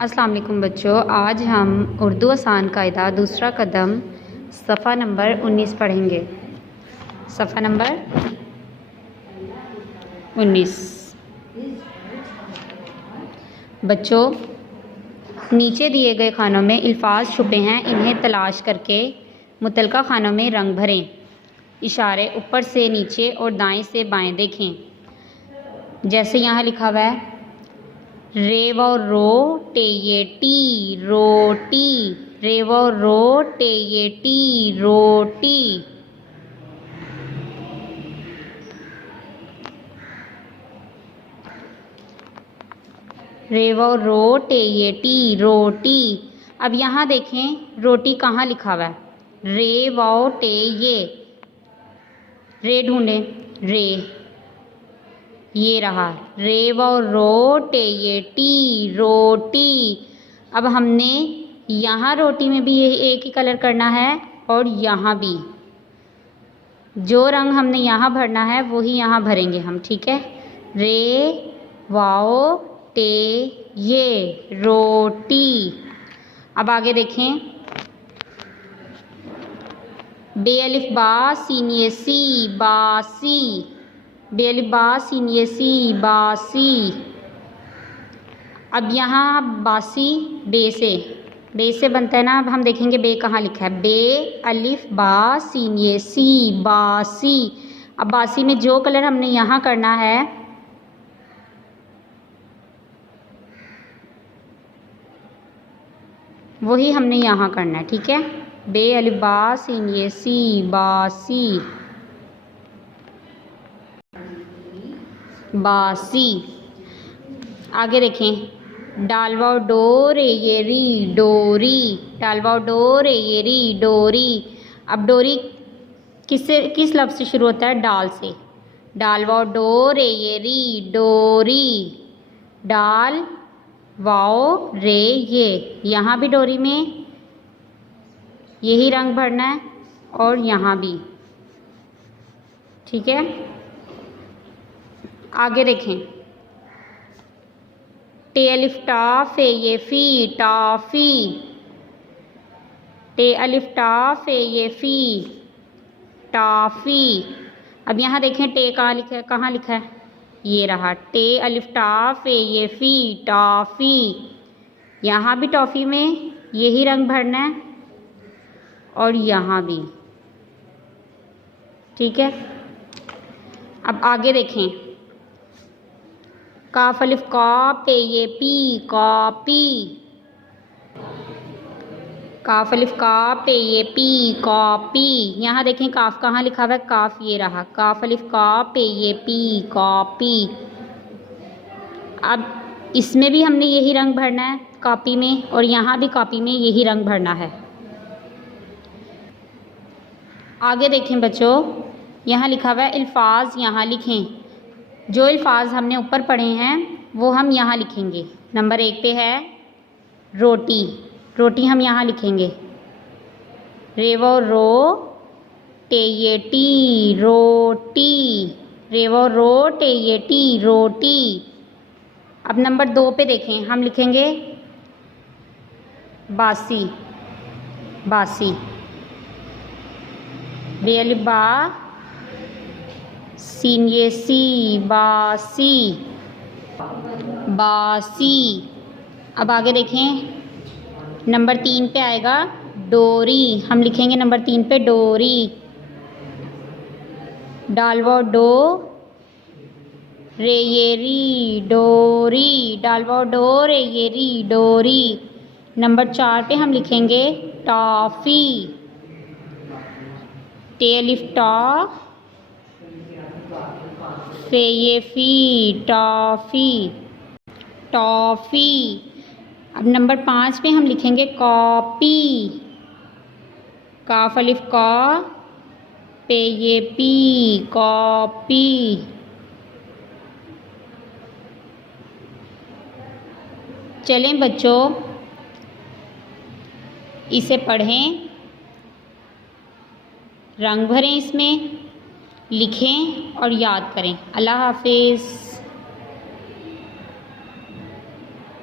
अस्सलाम वालेकुम बच्चों, आज हम उर्दू आसान कायदा दूसरा कदम सफ़ा नंबर 19 पढ़ेंगे। सफ़ा नंबर 19। बच्चों, नीचे दिए गए खानों में अल्फाज छुपे हैं, इन्हें तलाश करके मुतलका खानों में रंग भरें। इशारे ऊपर से नीचे और दाएं से बाएं देखें। जैसे यहाँ लिखा हुआ है रे व रो टे ये टी रोटी, रे व रो टे ये टी रोटी। रे व रो टे ये टी रोटी। अब यहाँ देखें रोटी कहाँ लिखा हुआ है, रे व टे ये, रे ढूंढें, रे ये रहा, रे व रो टे ये टी रोटी। अब हमने यहाँ रोटी में भी ये एक ही कलर करना है और यहाँ भी जो रंग हमने यहाँ भरना है वही यहाँ भरेंगे हम, ठीक है। रे वाओ टे ये रोटी। अब आगे देखें बे अलिफ बा सीन ये सी बासी, बे अलिफ बा सीन ये सी बासी। अब यहाँ बासी बे से बनता है ना। अब हम देखेंगे बे कहाँ लिखा है, बे अलिफ बा सीन ये सी बासी। अब बासी में जो कलर हमने यहाँ करना है वही हमने यहाँ करना है, ठीक है। बे अलिफ बा सीन ये सी बासी, बासी। आगे देखें डालवा डो रे ये री डोरी, डालवा डो रे ये री डोरी। अब डोरी किस लफ्ज़ से शुरू होता है, डाल से। डालवा डो रे ये री डोरी, डाल वाओ रे ये। यहाँ भी डोरी में यही रंग भरना है और यहाँ भी, ठीक है। आगे देखें टे अलिफ टा फे ये फ़ी टाफ़ी, टे अलिफ टा फे ये फ़ी टाफ़ी। अब यहाँ देखें टे कहाँ लिखा है, ये रहा, टे अलिफ टा फे ये फ़ी टाफ़ी। यहाँ भी टॉफ़ी में यही रंग भरना है और यहाँ भी, ठीक है। अब आगे देखें काफ अलिफ का पे ये पी कॉपी, काफ अलिफ का पे ये पी कॉपी। यहाँ देखें काफ कहाँ लिखा हुआ है, काफ ये रहा, काफ अलिफ का पे ये पी कॉपी। अब इसमें भी हमने यही रंग भरना है कॉपी में और यहाँ भी कॉपी में यही रंग भरना है। आगे देखें बच्चों, यहाँ लिखा हुआ है अल्फाज यहाँ लिखें। जो अल्फाज हमने ऊपर पढ़े हैं वो हम यहाँ लिखेंगे। नंबर 1 पे है रोटी, रोटी हम यहाँ लिखेंगे, रे वो रो टे ये टी रोटी, रे वो रो टे ये टी रोटी। अब नंबर 2 पे देखें, हम लिखेंगे बासी, बासी, बे अलिफ बा सीन ये सी बासी, बासी। अब आगे देखें नंबर 3 पे आएगा डोरी, हम लिखेंगे नंबर 3 पे डोरी, डालवा डो रे ये री डोरी, डालवा डो रे ये री डोरी। नंबर 4 पे हम लिखेंगे टॉफ़ी, टे अलिफ टा फे ये फ़ी टॉफ़ी, टॉफ़ी। अब नंबर 5 पे हम लिखेंगे कॉपी, काफ अलिफ का पे ये पी कॉपी। चलें बच्चों इसे पढ़ें, रंग भरें, इसमें लिखें और याद करें। अल्लाह हाफिज़।